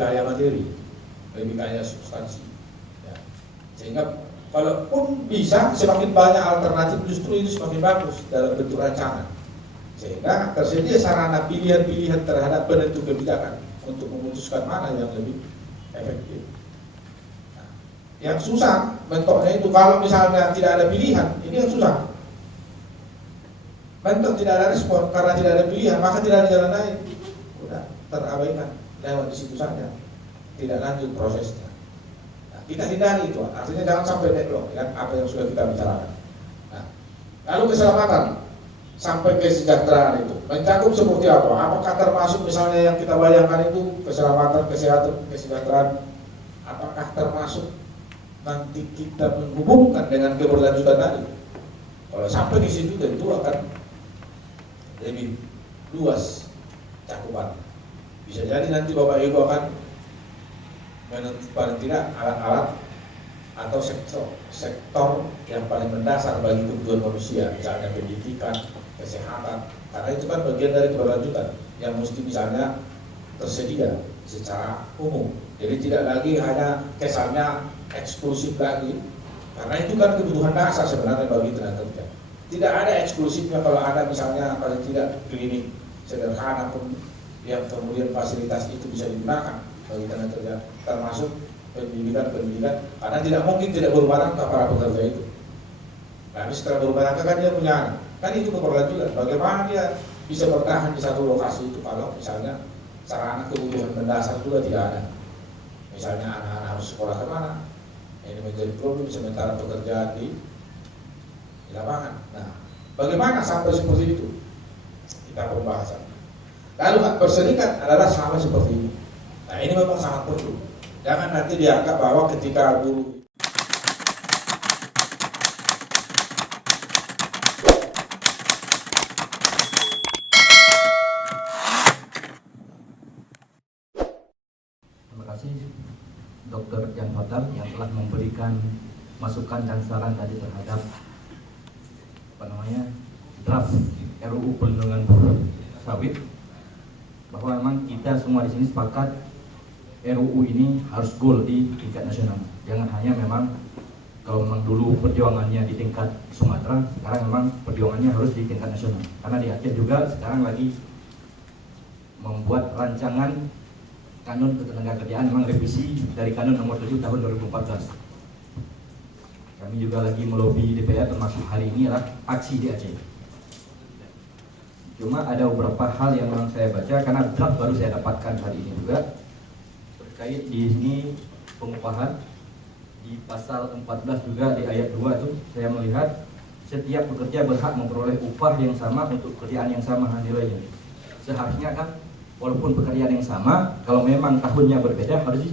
kaya materi, lebih kaya substansi. Ya. Sehingga kalaupun bisa semakin banyak alternatif, justru itu semakin bagus dalam bentuk rancangan. Sehingga tersedia sarana pilihan-pilihan terhadap penentu kebijakan untuk memutuskan mana yang lebih efektif. Nah, yang susah bentuknya itu kalau misalnya tidak ada pilihan, ini yang susah. Bentuk tidak ada respon karena tidak ada pilihan, maka tidak ada jalan lain. Udah terabaikan, lewat di situ saja, tidak lanjut prosesnya. Nah, kita hindari itu, artinya jangan sampai deadlock ya, apa yang sudah kita bicarakan. Nah, lalu keselamatan sampai kesejahteraan itu mencakup seperti apa? Apakah termasuk misalnya yang kita bayangkan itu keselamatan, kesehatan, kesejahteraan? Apakah termasuk nanti kita menghubungkan dengan keberlanjutan tadi? Kalau sampai di situ tentu akan lebih luas cakupan. Bisa jadi nanti Bapak Ibu akan menentukan paling tidak alat-alat atau sektor yang paling mendasar bagi kebutuhan manusia, misalnya pendidikan, kesehatan, karena itu kan bagian dari keberlanjutan yang mesti misalnya tersedia secara umum. Jadi tidak lagi hanya kesannya eksklusif lagi, karena itu kan kebutuhan dasar sebenarnya bagi tenaga kerja. Tidak ada eksklusifnya kalau ada misalnya paling tidak klinik sederhana pun yang kemudian fasilitas itu bisa digunakan bagi tenaga kerja, termasuk pendidikan, karena tidak mungkin tidak berumah tangga para pekerja itu. Nah, setelah berumah tangga kan dia punya anak, kan itu keberlanjutan. Bagaimana dia bisa bertahan di satu lokasi itu kalau misalnya sarana kebutuhan mendasar juga tidak ada. Misalnya anak-anak harus sekolah kemana? Ini menjadi problem sementara pekerjaan di lapangan. Nah, bagaimana sampai seperti itu? Kita pembahasan. Lalu hak berserikat adalah sama seperti ini. Nah, ini memang sangat perlu. Jangan nanti dianggap bahwa ketika buruh Terima kasih Dr. Jan Fathar yang telah memberikan masukan dan saran tadi terhadap draft RUU Perlindungan Buruh Sawit, bahwa memang kita semua di sini sepakat RUU ini harus goal di tingkat nasional. Jangan hanya memang kalau memang dulu perjuangannya di tingkat Sumatera, sekarang memang perjuangannya harus di tingkat nasional. Karena di Aceh juga sekarang lagi membuat rancangan kanun ketenagakerjaan, memang revisi dari kanun nomor 7 tahun 2014. Kami juga lagi melobi DPR, termasuk hari ini adalah aksi di Aceh. Cuma ada beberapa hal yang memang saya baca karena draft baru saya dapatkan hari ini juga terkait di sini pengupahan di pasal 14 juga di ayat 2 itu saya melihat setiap pekerja berhak memperoleh upah yang sama untuk pekerjaan yang sama nilainya. Seharusnya kan walaupun pekerjaan yang sama, kalau memang tahunnya berbeda harus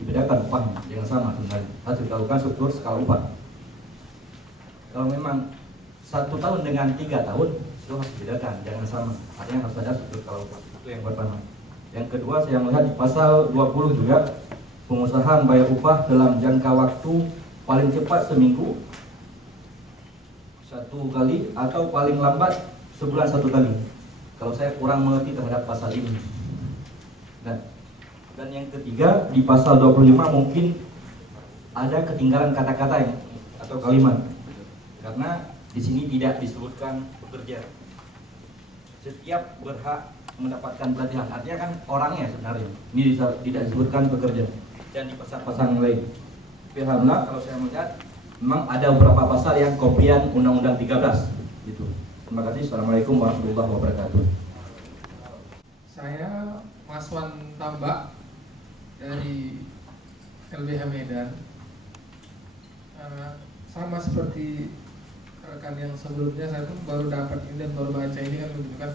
dibedakan upahnya dengan sama sebenarnya. Harus dilakukan struktur skala upah. Kalau memang 1 tahun dengan 3 tahun itu harus dibedakan, jangan sama. Artinya harus ada struktur skala upah. Itu yang pertama. Yang kedua saya melihat di pasal 20 juga pengusaha membayar upah dalam jangka waktu paling cepat seminggu 1 kali atau paling lambat sebulan 1 kali. Kalau saya kurang mengerti terhadap pasal ini. Dan yang ketiga di pasal 25 mungkin ada ketinggalan kata-kata atau kalimat, karena di sini tidak disebutkan pekerja. Setiap berhak mendapatkan pelatihan, artinya kan orangnya sebenarnya. Ini tidak disebutkan pekerja. Dan di pasal-pasal yang lain. Tapi alhamdulillah kalau saya melihat memang ada beberapa pasal yang kopian Undang-Undang 13 gitu. Terima kasih. Assalamualaikum warahmatullahi wabarakatuh. Saya Maswan Tambak dari LBH Medan. Sama seperti rekan yang sebelumnya, saya pun baru dapat ini dan baru baca ini kan begitu kan.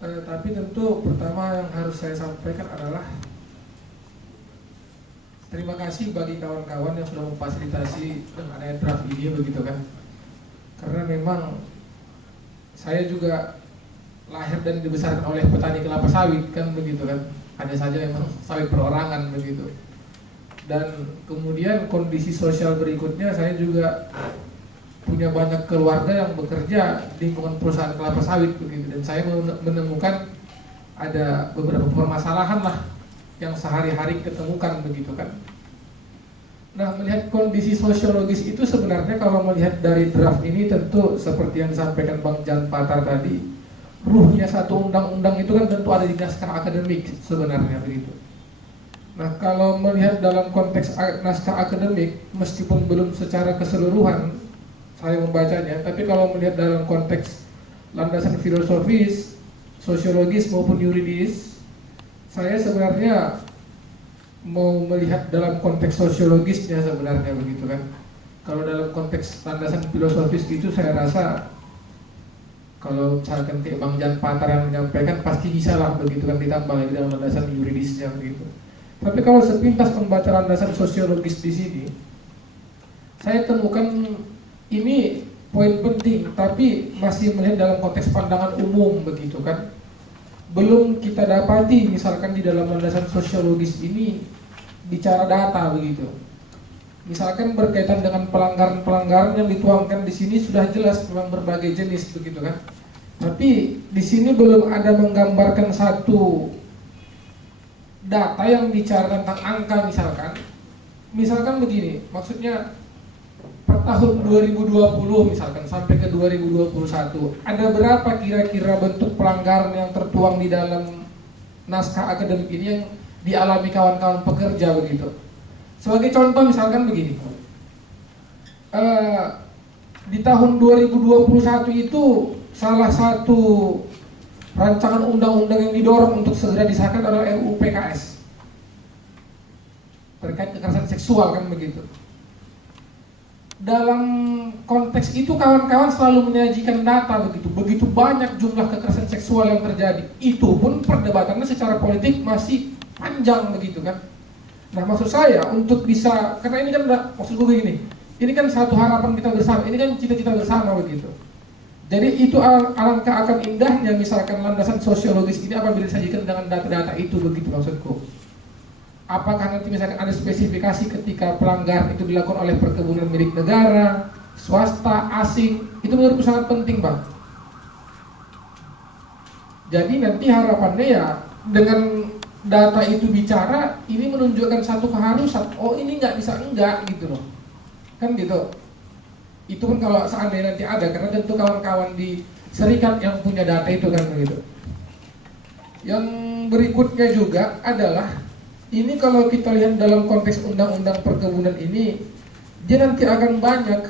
Tapi tentu pertama yang harus saya sampaikan adalah terima kasih bagi kawan-kawan yang sudah memfasilitasi adanya draft ini begitu kan. Karena memang saya juga lahir dan dibesarkan oleh petani kelapa sawit kan begitu kan. Hanya saja memang sawit perorangan begitu. Dan kemudian kondisi sosial berikutnya, saya juga punya banyak keluarga yang bekerja di lingkungan perusahaan kelapa sawit begitu, dan saya menemukan ada beberapa permasalahan lah yang sehari-hari ketemukan begitu kan. Nah, melihat kondisi sosiologis itu sebenarnya kalau melihat dari draft ini tentu seperti yang disampaikan Bang Jan Patar tadi, ruhnya satu undang-undang itu kan tentu ada di naskah akademik sebenarnya begitu. Nah, kalau melihat dalam konteks naskah akademik, meskipun belum secara keseluruhan saya membacanya, tapi kalau melihat dalam konteks landasan filosofis, sosiologis maupun yuridis, saya sebenarnya mau melihat dalam konteks sosiologisnya sebenarnya begitu kan. Kalau dalam konteks landasan filosofis itu saya rasa kalau misalkan kayak Bang Jan Patar yang menyampaikan pasti bisa lah begitu kan, ditambah lagi dalam landasan yuridisnya begitu. Tapi kalau sepintas membaca landasan sosiologis di sini, saya temukan ini poin penting, tapi masih melihat dalam konteks pandangan umum begitu kan. Belum kita dapati misalkan di dalam landasan sosiologis ini bicara data begitu. Misalkan berkaitan dengan pelanggaran-pelanggaran yang dituangkan di sini sudah jelas memang berbagai jenis begitu kan. Tapi di sini belum ada menggambarkan satu data yang bicara tentang angka misalkan. Misalkan begini, maksudnya per tahun 2020 misalkan sampai ke 2021 ada berapa kira-kira bentuk pelanggaran yang tertuang di dalam naskah akademik ini yang dialami kawan-kawan pekerja begitu. Sebagai contoh misalkan begini, di tahun 2021 itu salah satu rancangan undang-undang yang didorong untuk segera disahkan adalah RUU PKS terkait kekerasan seksual kan begitu. Dalam konteks itu kawan-kawan selalu menyajikan data begitu banyak jumlah kekerasan seksual yang terjadi. Itu pun perdebatannya secara politik masih panjang begitu kan. Nah, maksud saya untuk bisa, karena ini kan maksud gue begini, ini kan satu harapan kita bersama, ini kan cita-cita bersama begitu. Jadi itu alangkah akan indahnya misalkan landasan sosiologis ini apabila disajikan dengan data-data itu begitu maksudku. Apakah nanti misalkan ada spesifikasi ketika pelanggaran itu dilakukan oleh perkebunan milik negara, swasta, asing, itu menurutku sangat penting Bang. Jadi nanti harapannya ya dengan data itu bicara, ini menunjukkan satu keharusan, oh ini nggak bisa enggak gitu loh. Kan gitu. Itu pun kalau seandainya nanti ada, karena tentu kawan-kawan di serikat yang punya data itu kan begitu. Yang berikutnya juga adalah ini kalau kita lihat dalam konteks undang-undang perkebunan ini, dia nanti akan banyak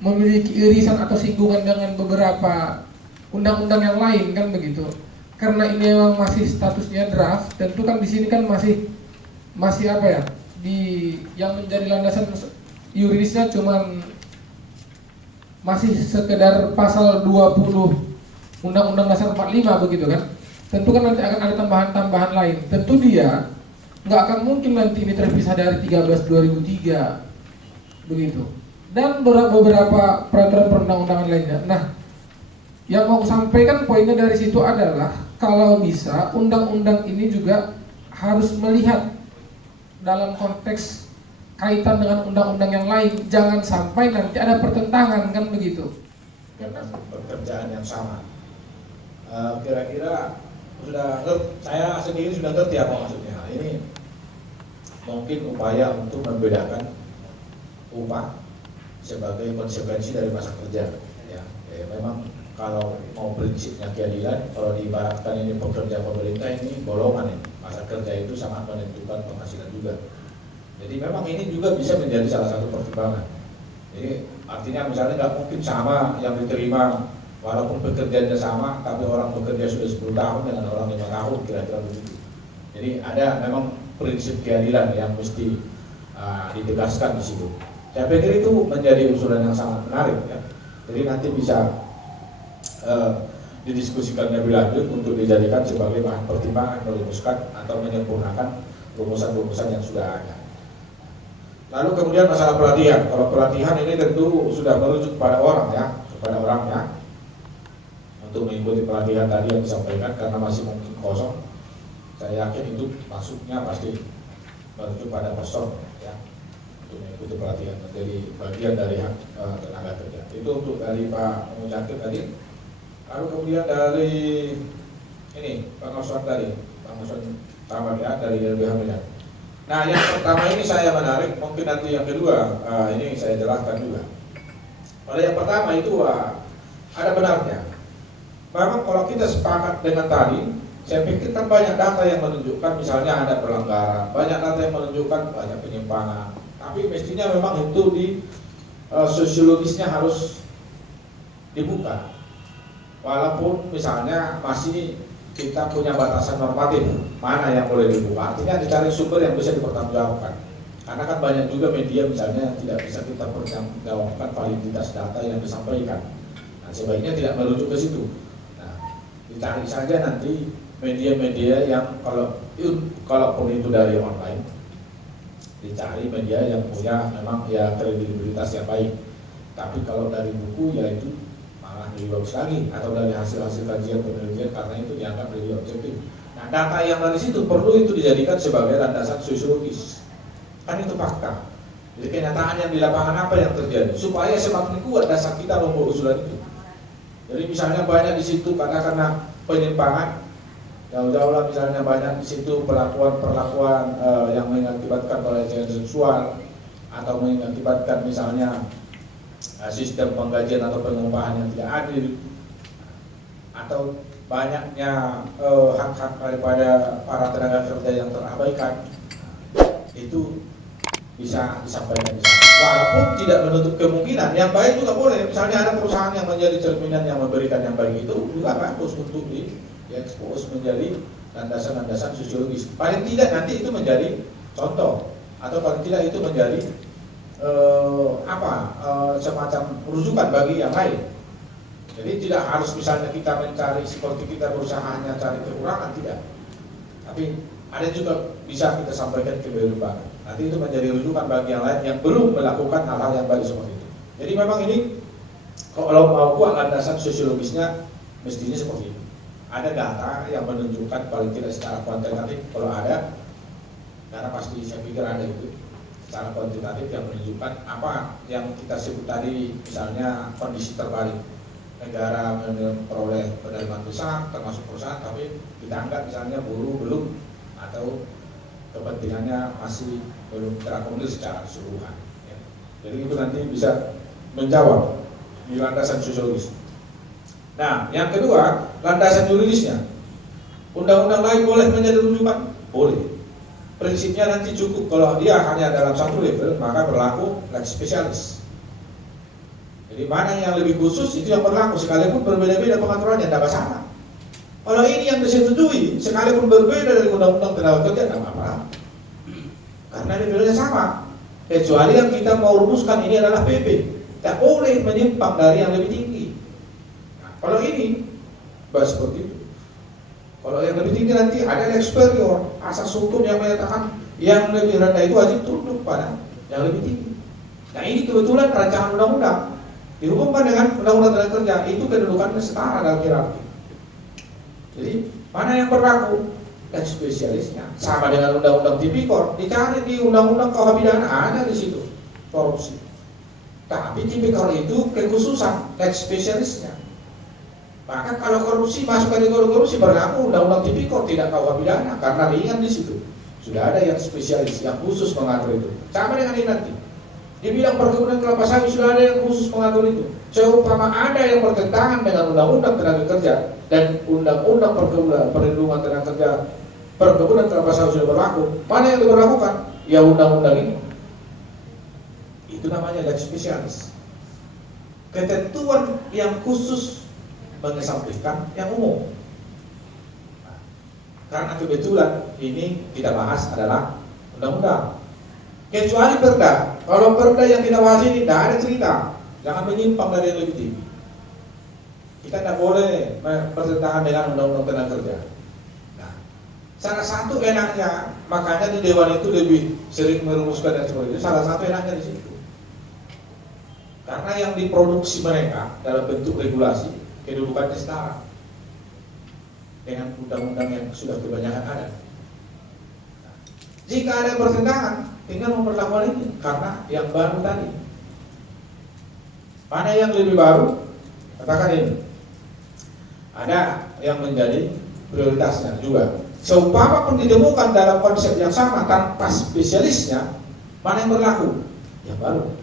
memiliki irisan atau singgungan dengan beberapa undang-undang yang lain kan begitu. Karena ini memang masih statusnya draft, tentu kan di sini kan masih apa ya? Yang menjadi landasan yuridisnya cuman masih sekedar pasal 20 Undang-Undang Dasar 45 begitu kan. Tentu kan nanti akan ada tambahan-tambahan lain. Tentu dia nggak akan mungkin nanti ini terpisah dari 13/2003 begitu. Dan beberapa peraturan perundang-undangan lainnya. Nah, yang mau sampaikan poinnya dari situ adalah kalau bisa undang-undang ini juga harus melihat dalam konteks kaitan dengan undang-undang yang lain. Jangan sampai nanti ada pertentangan kan begitu. Dengan pekerjaan yang sama. Kira-kira saya sendiri sudah ngerti apa maksudnya. Ini mungkin upaya untuk membedakan upah sebagai konsekuensi dari masa kerja. Ya, memang kalau mau prinsipnya keadilan, kalau diibaratkan ini pekerja pemerintah ini golongan ini. Masa kerja itu sangat menentukan penghasilan juga. Jadi memang ini juga bisa menjadi salah satu pertimbangan. Jadi artinya misalnya nggak mungkin sama yang diterima walaupun pekerjaannya sama, tapi orang bekerja sudah 10 tahun dengan orang 5 tahun kira-kira begitu. Jadi ada memang prinsip keadilan yang mesti ditegaskan di situ. Saya pikir itu menjadi usulan yang sangat menarik ya. Jadi nanti bisa didiskusikan lebih lanjut untuk dijadikan sebagai bahan pertimbangan merumuskan atau menyempurnakan rumusan-rumusan yang sudah ada. Lalu kemudian masalah pelatihan. Kalau pelatihan ini tentu sudah merujuk kepada orang ya, kepada orangnya untuk mengikuti pelatihan tadi yang disampaikan karena masih mungkin kosong. Saya yakin itu masuknya pasti merujuk pada person ya, untuk mengikuti pelatihan menjadi bagian dari hak tenaga kerja. Itu untuk dari Pak Mucakir tadi. Lalu kemudian dari ini Pak Nusron tadi, Pak Nusron sama ya dari LBH Medan. Nah, yang pertama ini saya menarik, mungkin nanti yang kedua ini saya jelaskan juga. Pada yang pertama itu ada benarnya. Memang kalau kita sepakat dengan tadi, saya pikir kan banyak data yang menunjukkan misalnya ada pelanggaran, banyak data yang menunjukkan banyak penyimpangan. Tapi mestinya memang itu di sosiologisnya harus dibuka. Walaupun misalnya masih kita punya batasan normatif mana yang boleh dibuka, artinya dicari sumber yang bisa dipertanggungjawabkan. Karena kan banyak juga media misalnya yang tidak bisa kita pertanggungjawabkan validitas data yang disampaikan. Nah, sebaiknya tidak merujuk ke situ. Nah, dicari saja nanti media-media yang kalaupun itu dari online, dicari media yang punya memang ya kredibilitas yang baik. Tapi kalau dari buku ya itu malah lebih bagus lagi, atau dari hasil-hasil kajian penelitian, karena itu dianggap lebih objektif. Nah, data yang dari situ perlu itu dijadikan sebagai landasan sosiologis. Kan itu fakta. Jadi kenyataan yang di lapangan apa yang terjadi, supaya semakin kuat dasar kita membuat usulan itu. Jadi misalnya banyak di situ karena penyimpangan, jauh-jauh lah misalnya banyak di situ perlakuan yang mengakibatkan pelecehan seksual, atau mengakibatkan misalnya sistem penggajian atau pengupahan yang tidak adil, atau banyaknya hak-hak daripada para tenaga kerja yang terabaikan, itu bisa disampaikan di sana. Walaupun tidak menutup kemungkinan yang baik juga boleh. Misalnya ada perusahaan yang menjadi cerminan yang memberikan yang baik, itu juga bagus untuk diekspos menjadi landasan-landasan sosiologis. Paling tidak nanti itu menjadi contoh, atau paling tidak itu menjadi semacam rujukan bagi yang lain. Jadi tidak harus misalnya kita mencari seperti kita berusaha hanya cari kekurangan, tidak. Tapi ada juga bisa kita sampaikan keberuntungan. Nanti itu menjadi rujukan bagi yang lain yang belum melakukan hal-hal yang baik seperti itu. Jadi memang ini kalau mau kuat landasan sosiologisnya mestinya seperti ini. Ada data yang menunjukkan paling tidak secara kuantitatif, kalau ada, karena pasti saya pikir ada itu, secara kuantitatif yang menunjukkan apa yang kita sebut tadi, misalnya kondisi terbalik. Negara memperoleh penerimaan besar termasuk perusahaan, tapi kita anggap misalnya buruh belum, atau kepentingannya masih belum terakomodir secara keseluruhan. Ya. Jadi itu nanti bisa menjawab di landasan sosiologis. Nah, yang kedua, landasan yuridisnya. Undang-undang lain boleh menjadi rujukan? Boleh. Prinsipnya nanti cukup kalau dia hanya dalam satu level, maka berlaku lex specialis. Jadi mana yang lebih khusus itu yang berlaku, sekalipun berbeda-beda pengaturannya, tidak masalah. Kalau ini yang disetujui, sekalipun berbeda dari undang-undang tenaga kerja, tidak apa-apa. Karena levelnya sama. Kecuali yang kita mau rumuskan ini adalah PP, tidak boleh menyimpang dari yang lebih tinggi. Nah, kalau ini, bahas seperti itu. Kalau yang lebih tinggi nanti ada lex superior, asas hukum yang menyatakan yang lebih rendah itu wajib tunduk pada yang lebih tinggi. Nah, ini kebetulan rancangan undang-undang dihubungkan dengan undang-undang tenaga kerja, itu kedudukannya setara dalam hierarki. Jadi mana yang berlaku? Lex spesialisnya sama dengan undang-undang tipikor, dicari di undang-undang KUH pidana ada di situ korupsi. Tapi tipikor itu kekhususan lex spesialisnya. Maka kalau korupsi masuk kategori korupsi berlaku undang-undang tipikor, tidak KUH pidana, karena ringan di situ. Sudah ada yang spesialis yang khusus mengatur itu. Sama dengan ini nanti. Di bidang perkebunan kelapa sawit sudah ada yang khusus mengatur itu. Seumpama ada yang bertentangan dengan undang-undang tenaga kerja dan undang-undang perlindungan tenaga kerja, perkebunan kelapa sawit sudah berlaku, mana yang diberlakukan? Ya undang-undang ini. Itu namanya lex spesialis. Ketentuan yang khusus mengesampingkan yang umum. Nah, karena kebetulan ini kita bahas adalah undang-undang. Kecuali perda. Kalau perda yang kita bahas ini tidak ada cerita, jangan menyimpang dari yang lebih tinggi. Kita tidak boleh bertentangan dengan undang-undang tenaga kerja. Nah, salah satu enaknya, makanya di Dewan itu lebih sering merumuskan yang seperti itu. Salah satu enaknya di situ. Karena yang diproduksi mereka dalam bentuk regulasi kedudukannya setara dengan undang-undang yang sudah kebanyakan ada. Nah, jika ada yang bertentangan, tinggal memperlakukan ini karena yang baru tadi. Mana yang lebih baru? Katakan ini. Ada yang menjadi prioritasnya juga. Seumpama pun ditemukan dalam konsep yang sama tanpa spesialisnya, mana yang berlaku? Ya baru.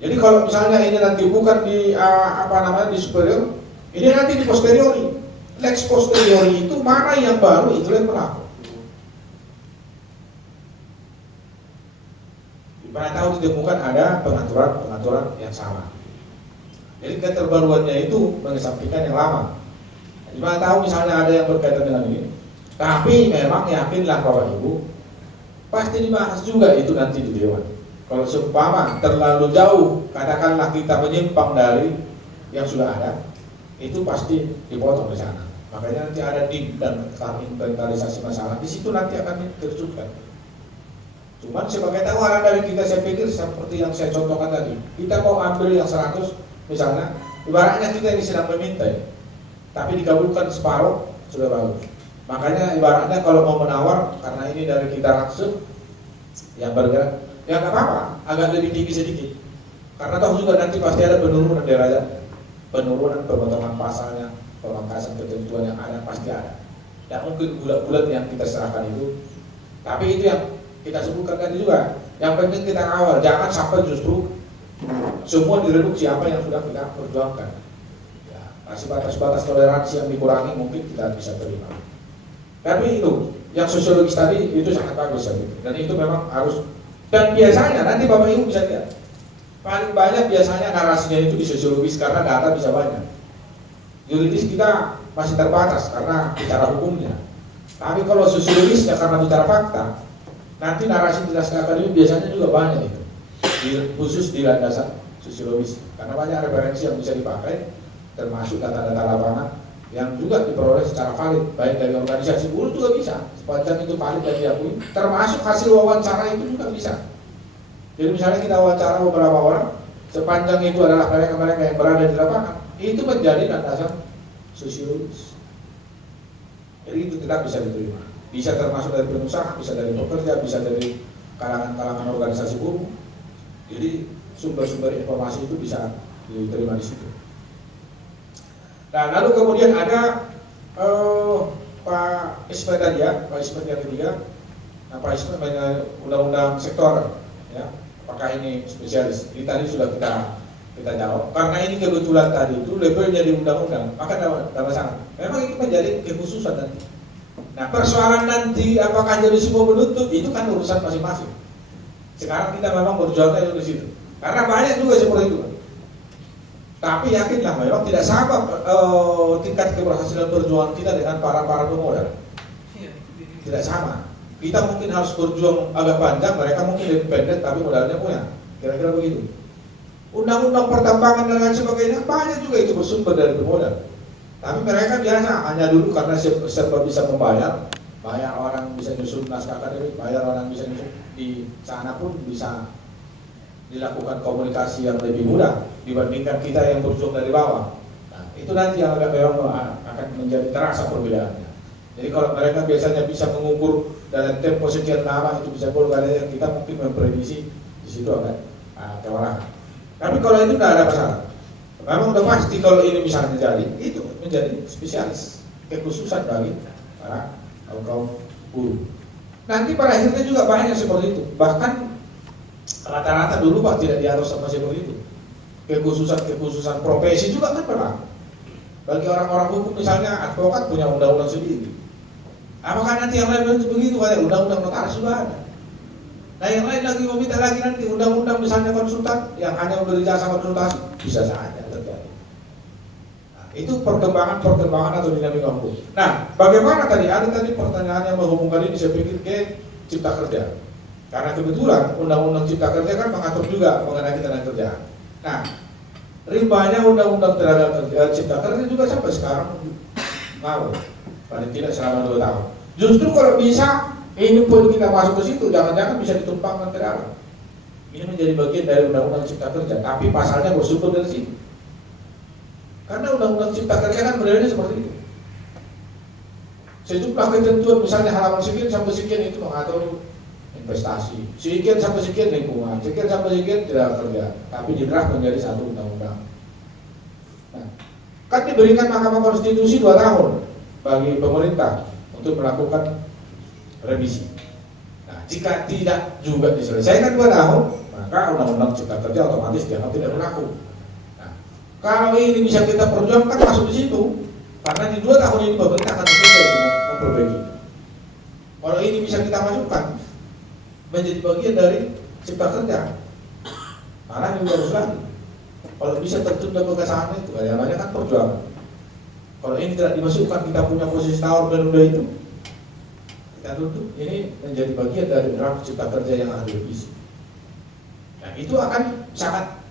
Jadi kalau misalnya ini nanti bukan di di superior, ini nanti di posteriori. Lex posteriori itu mana yang baru, itu yang berlaku. Mana tahu ditemukan ada pengaturan yang sama. Jadi keterbaruannya itu mengesampingkan yang lama. Gimana tahu misalnya ada yang berkaitan dengan ini, tapi memang yakinlah Bapak Ibu pasti dibahas juga itu nanti di Dewan. Kalau seumpama terlalu jauh, katakanlah kita menyimpang dari yang sudah ada, itu pasti dipotong di sana. Makanya nanti ada DIM dan inventarisasi masalah, di situ nanti akan diterjunkan. Cuman sebagai tawaran dari kita, saya pikir seperti yang saya contohkan tadi, kita mau ambil yang 100 misalnya, ibaratnya kita yang sedang meminta, tapi dikabulkan separuh, sudah bagus. Makanya ibaratnya kalau mau menawar, karena ini dari kita langsung yang bergerak, ya nggak apa-apa, agak lebih tinggi sedikit. Karena tahu juga nanti pasti ada penurunan derajat, penurunan pemotongan pasalnya, pemangkasan ketentuan yang ada pasti ada. Dan mungkin bulat-bulat yang kita serahkan itu, tapi itu yang kita sebutkan tadi juga. Yang penting kita awal, jangan sampai justru semua direduksi apa yang sudah kita perjuangkan. Masih batas-batas toleransi yang dikurangi mungkin kita bisa terima. Tapi itu, yang sosiologis tadi itu sangat bagus ya, dan itu memang harus. Dan biasanya nanti Bapak Ibu bisa lihat, paling banyak biasanya narasinya itu di sosiologis karena data bisa banyak. Yuridis kita masih terbatas karena bicara hukumnya. Tapi kalau sosiologisnya karena bicara fakta, nanti narasi di naskah akademik biasanya juga banyak itu, khusus di landasan sosiologis. Karena banyak referensi yang bisa dipakai, termasuk data-data lapangan yang juga diperoleh secara valid, baik dari organisasi buruh juga bisa, sepanjang itu valid dan diakui, termasuk hasil wawancara itu juga bisa. Jadi misalnya kita wawancara beberapa orang, sepanjang itu adalah mereka-mereka yang berada di lapangan, itu menjadi landasan sosiologis. Jadi itu tidak bisa diterima. Bisa termasuk dari pengusaha, bisa dari pekerja, bisa dari kalangan-kalangan organisasi buruh. Jadi sumber-sumber informasi itu bisa diterima di situ. Nah, lalu kemudian ada Pak Ismet tadi ya, Pak Ismet yang ketiga. Nah, Pak Ismet undang-undang sektor, ya, apakah ini spesialis? Ini tadi sudah kita jawab. Karena ini kebetulan tadi itu labelnya di undang-undang, maka tidak masalah. Memang itu menjadi kekhususan nanti. Nah, persoalan nanti apakah jadi semua menuntut itu kan urusan masing-masing. Sekarang kita memang berjuangnya di situ. Karena banyak juga seperti itu. Tapi yakinlah memang tidak sama tingkat keberhasilan perjuangan kita dengan para pemodal. Tidak sama. Kita mungkin harus berjuang agak panjang, mereka mungkin lebih pendek tapi modalnya punya. Kira-kira begitu. Undang-undang pertambangan dan lain sebagainya banyak juga itu bersumber dari pemodal. Tapi mereka biasa hanya dulu karena serba bisa membayar, bayar orang bisa nyusun naskah akademik, bayar orang bisa nyusun, di sana pun bisa dilakukan komunikasi yang lebih mudah dibandingkan kita yang berjuang dari bawah. Nah, itu nanti yang agak memang akan menjadi terasa perbedaannya. Jadi kalau mereka biasanya bisa mengukur dalam tempo sekian lama itu bisa golkar, yang kita mungkin memprediksi di situ akan kewalahan. Tapi kalau itu tidak ada masalah. Memang udah pasti kalau ini misalnya jadi, itu menjadi spesialis, kekhususan bagi para kaum buruh. Nanti pada akhirnya juga banyak seperti itu. Bahkan rata-rata dulu Pak tidak diatur sama seperti itu. Kekhususan profesi juga kan berlaku. Bagi orang-orang hukum misalnya advokat punya undang-undang sendiri. Apakah nanti yang lain itu begitu? Kayak undang-undang notaris juga ada. Nah yang lain lagi meminta lagi nanti undang-undang misalnya konsultan yang hanya memberi jasa konsultasi, bisa saja terjadi. Nah, itu perkembangan atau dinamika hukum. Nah, bagaimana tadi ada pertanyaan yang menghubungkan ini saya pikir ke cipta kerja. Karena kebetulan undang-undang cipta kerja kan mengatur juga mengenai tenaga kerja. Nah, rimbanya undang-undang tenaga kerja cipta kerja juga sampai sekarang ngawur, paling tidak selama 2 tahun. Justru kalau bisa ini pun kita masuk ke situ, jangan-jangan bisa ditumpangkan ke dalam. Ini menjadi bagian dari undang-undang cipta kerja, tapi pasalnya bersumber dari situ. Karena undang-undang cipta kerja kan modelnya seperti itu. Sejumlah ketentuan misalnya halaman sekian sampai sekian itu mengatur investasi, sekian sampai sekian lingkungan, sekian sampai sekian tidak kerja, tapi didraft menjadi satu undang-undang. Nah, kan diberikan Mahkamah Konstitusi 2 tahun bagi pemerintah untuk melakukan revisi. Nah, jika tidak juga diselesaikan 2 tahun, maka undang-undang cipta kerja otomatis dianggap tidak berlaku. Nah, kalau ini bisa kita perjuangkan masuk di situ, karena di 2 tahun ini pemerintah akan bekerja untuk memperbaiki. Kalau ini bisa kita masukkan menjadi bagian dari cipta kerja, malah lebih bagus lagi. Kalau bisa tertunda pengesahannya itu, banyak kan perjuangan. Kalau ini tidak dimasukkan, kita punya posisi tawar menunda itu, kita tutup. Ini menjadi bagian dari draft cipta kerja yang akan direvisi. Nah, itu akan sangat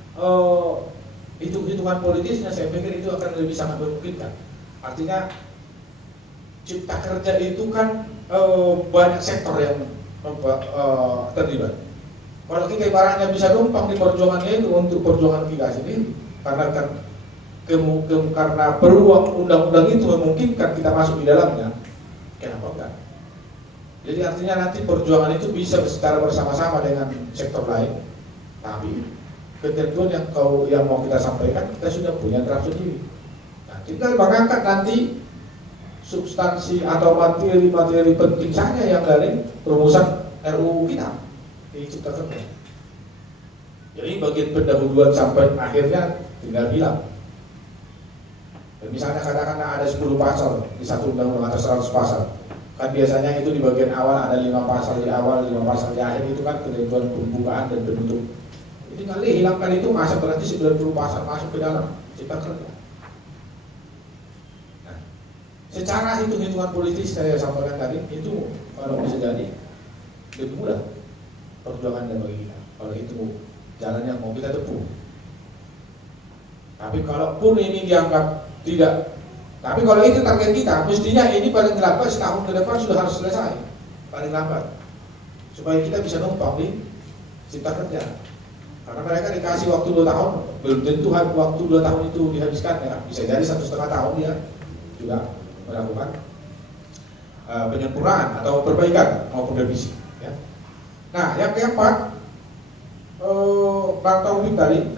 hitung-hitungan politisnya, saya pikir itu akan lebih sangat memungkinkan. Artinya cipta kerja itu kan banyak sektor yang terlibat. Kalau kita ibaratnya bisa numpang di perjuangannya itu untuk perjuangan kita sendiri, karena kan karena peluang undang-undang itu memungkinkan kita masuk di dalamnya, kenapa enggak? Jadi artinya nanti perjuangan itu bisa secara bersama-sama dengan sektor lain, tapi ketentuan yang mau kita sampaikan kita sudah punya draft sendiri. Nah, tinggal mengangkat nanti substansi atau materi-materi penting saja yang dari rumusan RUU kita di cipta kerja. Jadi bagian pendahuluan sampai akhirnya tinggal hilang. Dan misalnya katakanlah ada 10 pasal di satu undang-undang atau 100 pasal, kan biasanya itu di bagian awal ada 5 pasal di awal, 5 pasal di akhir, itu kan ketentuan pembukaan dan penutup. Jadi kali hilangkan itu, masa berarti 90 pasal masuk ke dalam cipta kerja. Nah, secara hitung-hitungan politis saya sampaikan tadi, itu kalau bisa jadi lebih mudah perjuangan dan bagi kita, kalau itu jalan yang mau kita tempuh. Tapi kalaupun ini dianggap tidak, tapi kalau itu target kita, mestinya ini paling lambat setahun ke depan sudah harus selesai, paling lambat, supaya kita bisa numpang di cipta kerja. Karena mereka dikasih waktu 2 tahun, belum tentu waktu 2 tahun itu dihabiskan, ya. Bisa jadi 1,5 tahun dia juga melakukan penyempurnaan atau perbaikan maupun revisi. Ya. Nah, yang keempat, Bang Taufik tadi,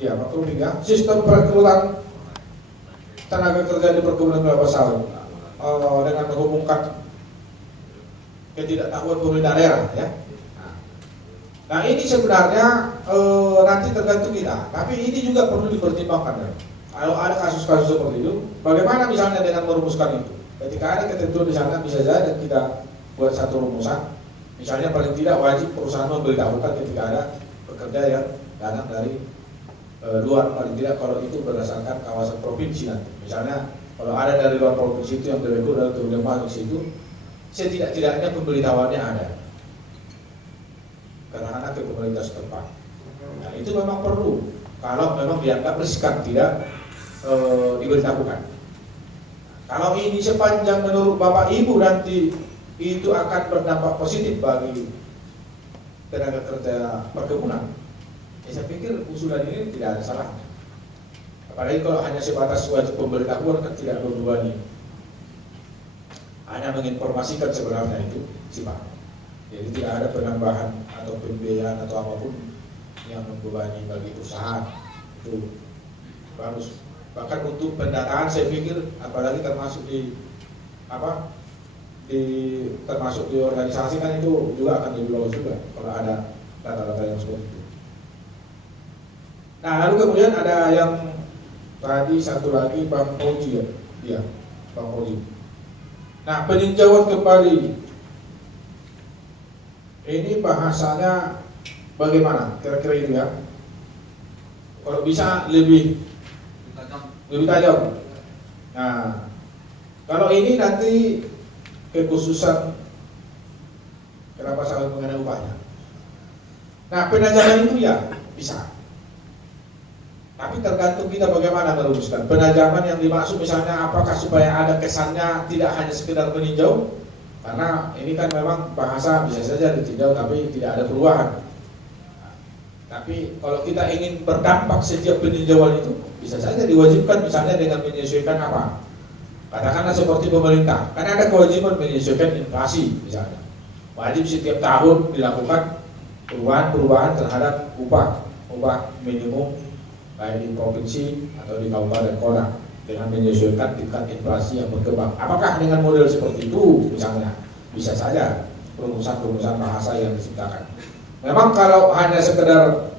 ya Bang Taufik ya, sistem perekrutan tenaga kerja di perkebunan kelapa sawit dengan menghubungkan ketidaktahuan pemerintah daerah, ya. Nah, ini sebenarnya nanti tergantung kita, tapi ini juga perlu dipertimbangkan, ya. Kalau ada kasus-kasus seperti itu, bagaimana misalnya dengan merumuskan itu? Ketika ada ketentuan di sana, bisa saja kita buat satu rumusan. Misalnya paling tidak wajib perusahaan memberitahukan ketika ada pekerja yang datang dari luar, paling tidak kalau itu berdasarkan kawasan provinsi nanti. Misalnya kalau ada dari luar provinsi itu yang direkrut dari kemudian masuk situ, setidak-tidaknya pemberitahuannya ada karena ke pemerintah setempat. Nah, itu memang perlu kalau memang dianggap riskan tidak diberitahukan. Kalau ini sepanjang menurut Bapak Ibu nanti itu akan berdampak positif bagi tenaga kerja perkebunan, ya saya pikir usulan ini tidak ada salahnya. Apalagi kalau hanya sebatas wajib pemberitahuan kan tidak membebani, hanya menginformasikan sebenarnya itu sifatnya. Jadi tidak ada penambahan atau pembiayaan atau apapun yang membebani bagi perusahaan, itu bagus. Bahkan untuk pendataan saya pikir, apalagi termasuk di termasuk di organisasi kan itu juga akan lebih bagus juga kalau ada data-data yang seperti itu. Nah, lalu kemudian ada yang tadi satu lagi Bang Oji, ya, Bang Oji. Nah, peninjauan kembali ini bahasanya bagaimana? Kira-kira itu ya. Kalau bisa lebih tajam. Nah, kalau ini nanti kekhususan kelapa sawit mengenai upahnya. Nah, penajaman itu ya bisa. Tapi tergantung kita bagaimana merumuskan. Penajaman yang dimaksud misalnya apakah supaya ada kesannya tidak hanya sekedar meninjau, karena ini kan memang bahasa bisa saja ditinjau tapi tidak ada perubahan. Tapi kalau kita ingin berdampak sejak peninjauan itu, bisa saja diwajibkan misalnya dengan menyesuaikan apa? Katakanlah seperti pemerintah, kan ada kewajiban menyesuaikan inflasi misalnya. Wajib setiap tahun dilakukan perubahan terhadap upah minimum baik di provinsi atau di kabupaten kota. dengan menyesuaikan tingkat inflasi yang berkembang. Apakah dengan model seperti itu misalnya? Bisa saja rumusan-rumusan bahasa yang diciptakan. Memang kalau hanya sekedar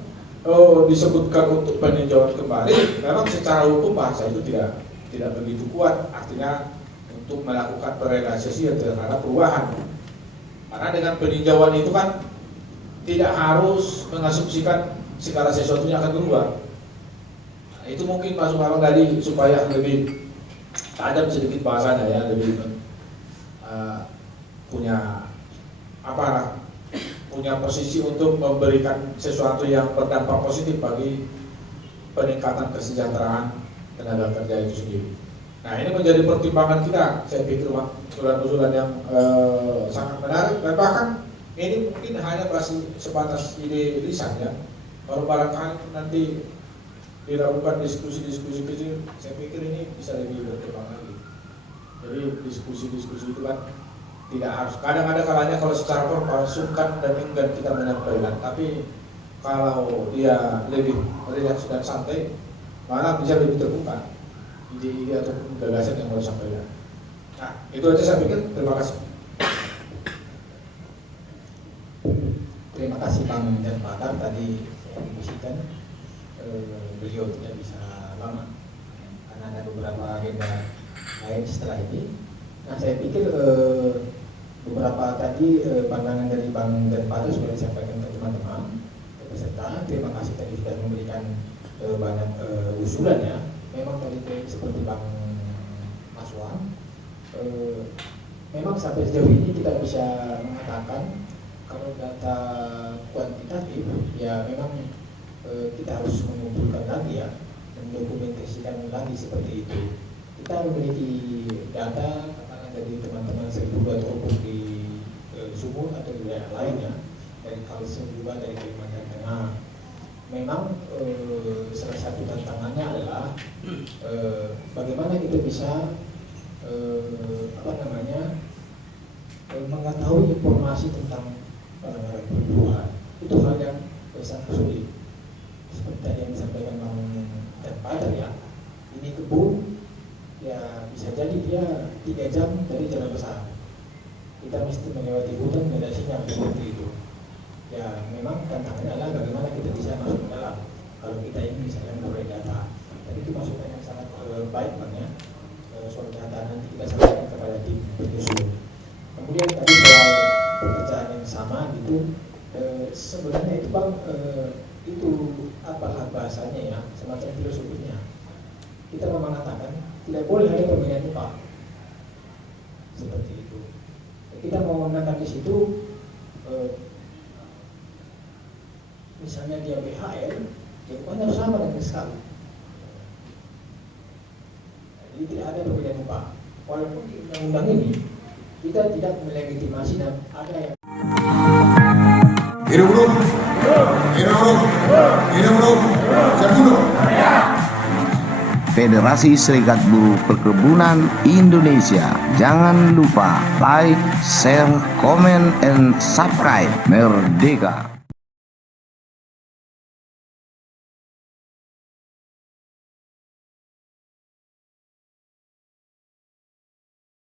disebutkan untuk peninjauan kembali, memang secara hukum bahasa itu tidak begitu kuat, artinya untuk melakukan perenalisasi terhadap perubahan. Karena dengan peninjauan itu kan tidak harus mengasumsikan segala sesuatunya akan berubah. Nah, itu mungkin Mas Umar tadi supaya lebih tajam sedikit bahasanya ya, lebih punya posisi untuk memberikan sesuatu yang berdampak positif bagi peningkatan kesejahteraan tenaga kerja itu sendiri. Nah, ini menjadi pertimbangan kita, saya pikir usulan-usulan yang sangat menarik, dan bahkan ini mungkin hanya masih sebatas ide lisan ya. Kalau barangkali nanti dilakukan diskusi-diskusi kecil, saya pikir ini bisa lebih berkembang lagi. Jadi diskusi-diskusi itu kan tidak harus, kadang-kadang kalanya kalau secara formal sungkan dan enggan kita menyampaikan, tapi kalau dia lebih rileks dan santai, malah bisa lebih terbuka ide-ide atau gagasan yang mau disampaikan. Nah, itu aja saya pikir. Terima kasih. Terima kasih Bang dan Pakar, tadi saya diskusikan beliau tidak bisa lama karena ada beberapa agenda lain setelah ini. Nah, saya pikir beberapa tadi pandangan dari Bang dan Pakar sudah disampaikan ke teman-teman peserta. Terima kasih tadi sudah memberikan banyak usulan ya. Memang tadi seperti Bang Maswan, memang sampai sejauh ini kita bisa mengatakan kalau data kuantitatif ya memang kita harus mengumpulkan lagi ya, mendokumentasikan lagi seperti itu. Kita memiliki data katakan dari teman-teman 1.200 di Sumur atau di daerah lainnya, dari Kalsel juga, dari Kalimantan Tengah. Memang salah satu tantangannya adalah bagaimana kita bisa mengetahui informasi tentang penanganan perburuan. Itu hal yang sangat sulit. Seperti tadi yang disampaikan Bang dan Padar ya, ini kebun ya bisa jadi dia 3 jam dari jalan besar. Kita mesti melewati hutan, ada sinyal seperti itu. Ya memang tantangannya adalah bagaimana kita bisa masuk ke dalam. Kalau kita ini misalnya memperoleh data, tapi itu masukan yang sangat baik Bang ya. Soal data nanti kita sampaikan kepada tim penyusun. Kemudian tadi soal pekerjaan yang sama gitu, sebenarnya itu Bang itu apalah bahasanya ya, semacam filosofinya. Kita mengatakan tidak boleh ada pembinaan upah seperti itu. Kita mau menangkap di situ. Misalnya dia BHL, ya upahnya harus sama dengan sekali. Jadi tidak ada perbedaan upah. Walaupun di undang-undang ini kita tidak melegitimasi dan ada yang Federasi Serikat Buruh Perkebunan Indonesia. Jangan lupa like, share, comment, and subscribe. Merdeka!